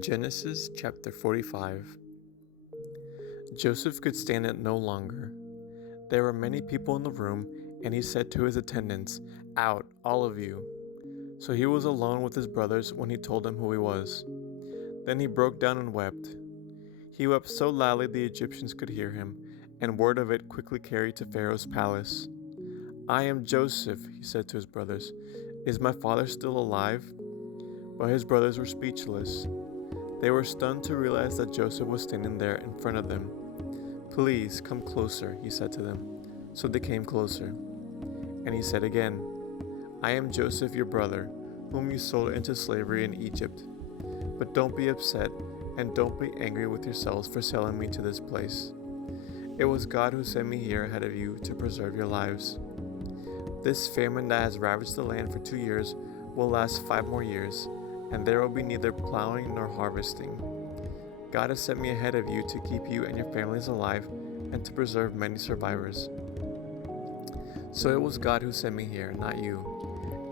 Genesis chapter 45. Joseph could stand it no longer. There were many people in the room, and he said to his attendants, "Out, all of you." So he was alone with his brothers when he told them who he was. Then he broke down and wept. He wept so loudly the Egyptians could hear him, and word of it quickly carried to Pharaoh's palace. "I am Joseph," he said to his brothers. "Is my father still alive?" But his brothers were speechless. They were stunned to realize that Joseph was standing there in front of them. "Please come closer," he said to them. So they came closer. And he said again, "I am Joseph, your brother, whom you sold into slavery in Egypt. But don't be upset, and don't be angry with yourselves for selling me to this place. It was God who sent me here ahead of you to preserve your lives. This famine that has ravaged the land for 2 years will last 5 more years, and there will be neither plowing nor harvesting. God has sent me ahead of you to keep you and your families alive and to preserve many survivors. So it was God who sent me here, not you,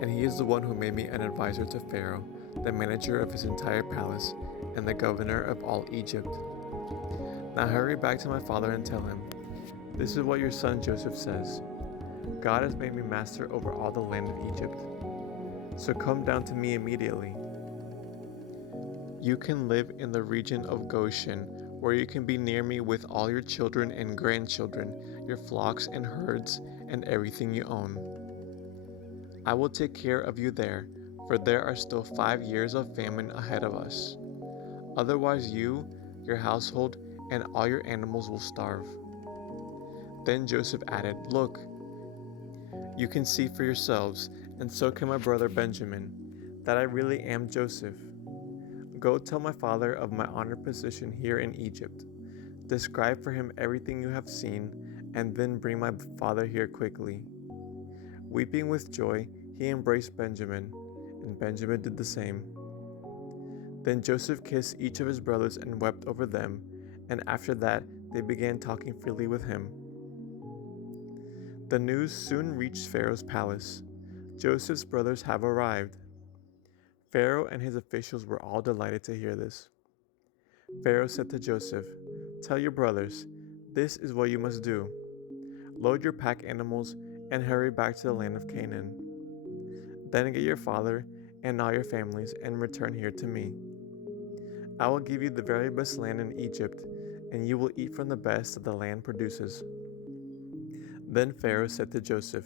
and He is the one who made me an advisor to Pharaoh, the manager of his entire palace, and the governor of all Egypt. Now hurry back to my father and tell him, 'This is what your son Joseph says. God has made me master over all the land of Egypt. So come down to me immediately. You can live in the region of Goshen, where you can be near me with all your children and grandchildren, your flocks and herds, and everything you own. I will take care of you there, for there are still 5 years of famine ahead of us. Otherwise you, your household, and all your animals will starve.' Then Joseph added, 'Look, you can see for yourselves, and so can my brother Benjamin, that I really am Joseph. Go tell my father of my honored position here in Egypt. Describe for him everything you have seen, and then bring my father here quickly.' Weeping with joy, he embraced Benjamin, and Benjamin did the same. Then Joseph kissed each of his brothers and wept over them, and after that they began talking freely with him. The news soon reached Pharaoh's palace. Joseph's brothers have arrived. Pharaoh and his officials were all delighted to hear this. Pharaoh said to Joseph, 'Tell your brothers, this is what you must do. Load your pack animals and hurry back to the land of Canaan. Then get your father and all your families and return here to me. I will give you the very best land in Egypt, and you will eat from the best that the land produces.' Then Pharaoh said to Joseph,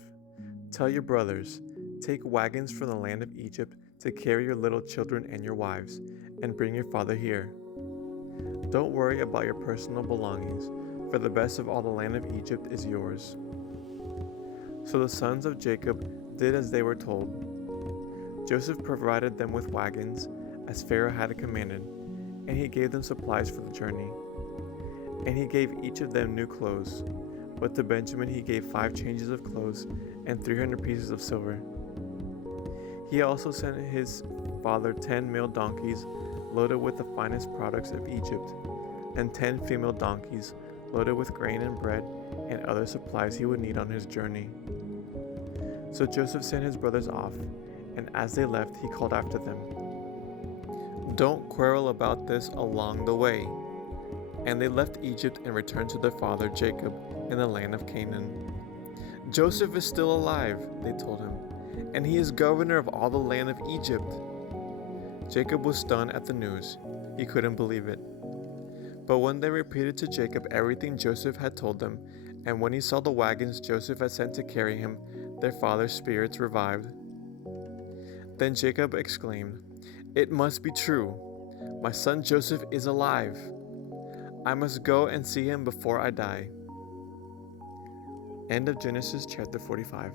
'Tell your brothers, take wagons from the land of Egypt to carry your little children and your wives, and bring your father here. Don't worry about your personal belongings, for the best of all the land of Egypt is yours.' So the sons of Jacob did as they were told. Joseph provided them with wagons, as Pharaoh had commanded, and he gave them supplies for the journey. And he gave each of them new clothes, but to Benjamin he gave 5 changes of clothes and 300 pieces of silver. He also sent his father 10 male donkeys loaded with the finest products of Egypt, and 10 female donkeys loaded with grain and bread and other supplies he would need on his journey. So Joseph sent his brothers off, and as they left, he called after them, 'Don't quarrel about this along the way.' And they left Egypt and returned to their father Jacob in the land of Canaan. 'Joseph is still alive,' they told him, 'and he is governor of all the land of Egypt.' Jacob was stunned at the news. He couldn't believe it. But when they repeated to Jacob everything Joseph had told them, and when he saw the wagons Joseph had sent to carry him, their father's spirits revived. Then Jacob exclaimed, 'It must be true. My son Joseph is alive. I must go and see him before I die.'" End of Genesis chapter 45.